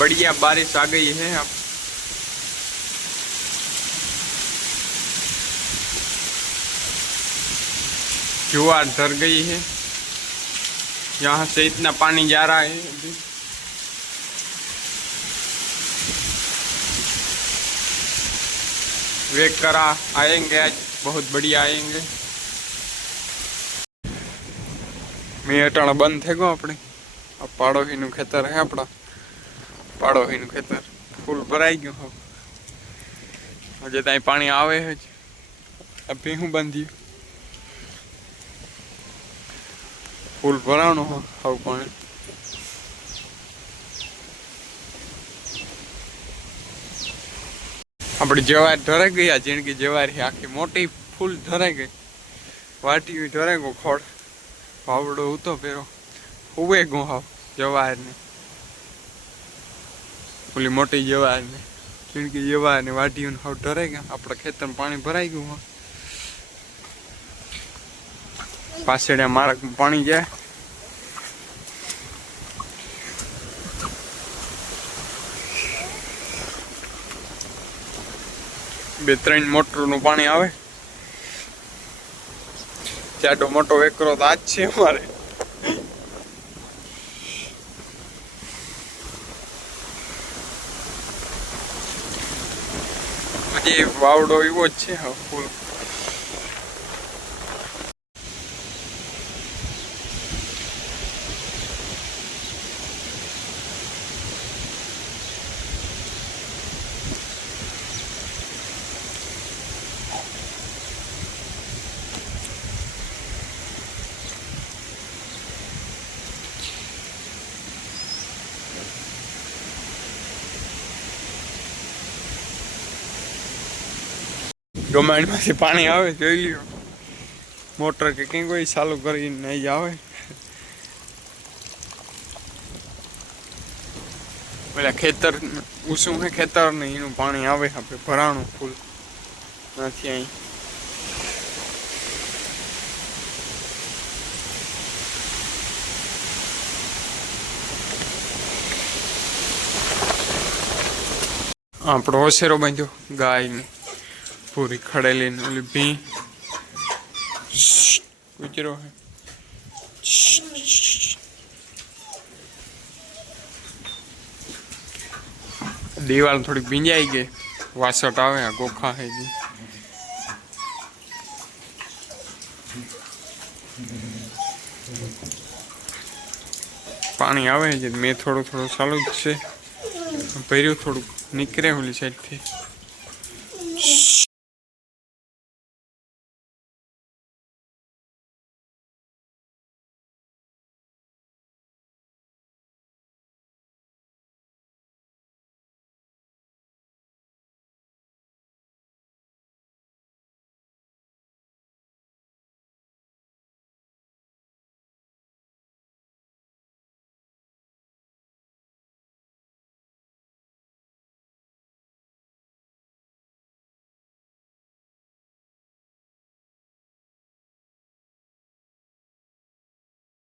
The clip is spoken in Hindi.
बढ़िया बारिश आ गई है। अब ज्वार धर गई है। यहाँ से इतना पानी जा रहा है अभी। वेट करा आएंगे, आज बहुत बढ़िया आएंगे। मैं अटाणा बंद थे गो अपने पाड़ोही नु खेतर है अपना पाड़ोही नु खेतर फूल भराई गयो हो। हजे ताई पानी आवे है। अभी हूँ बंदी फूल भराणो हो हाउ पानी। अपनी जवार धराई गई। जिनकी जवार है आखी मोटी फूल धराई गई। वाटी हुई धराई गो खोड़ भावड़ो तो पेरो हुए गो हाव जवार ने पुली मोटी जवार ने जिनकी जवार ने वाटी हाव धराई गया। अपना खेतर में पानी भराई गયું। पासेड़ा मार्ग में पानी जाए। बे त्रण मोटर नु पानी आवे। चाटो मोटो वेकरो तो आज छे हमारे। ये वावड़ो एवो छे फूल। गमाण में से पानी आवे જોઈ લ્યો। मोटर के कहीं कोई चालू करी नहीं आवे। પેલા ખેતર ઉસું है खेतर नहीं એનું પાણી આવે આપણે ભરાણું ફૂલ નથી અહીં। આપણો ઓસેરો બાંધ્યો ગાય ને पूरी खड़ेली भी गुजरो है। दीवार थोड़ी भींजाई गई। वासट आवे गोखा है जी। पानी आवे है मैं थोड़ो थोड़ो चालू से भर्યું थोड़ू निकले ओली साइड थी।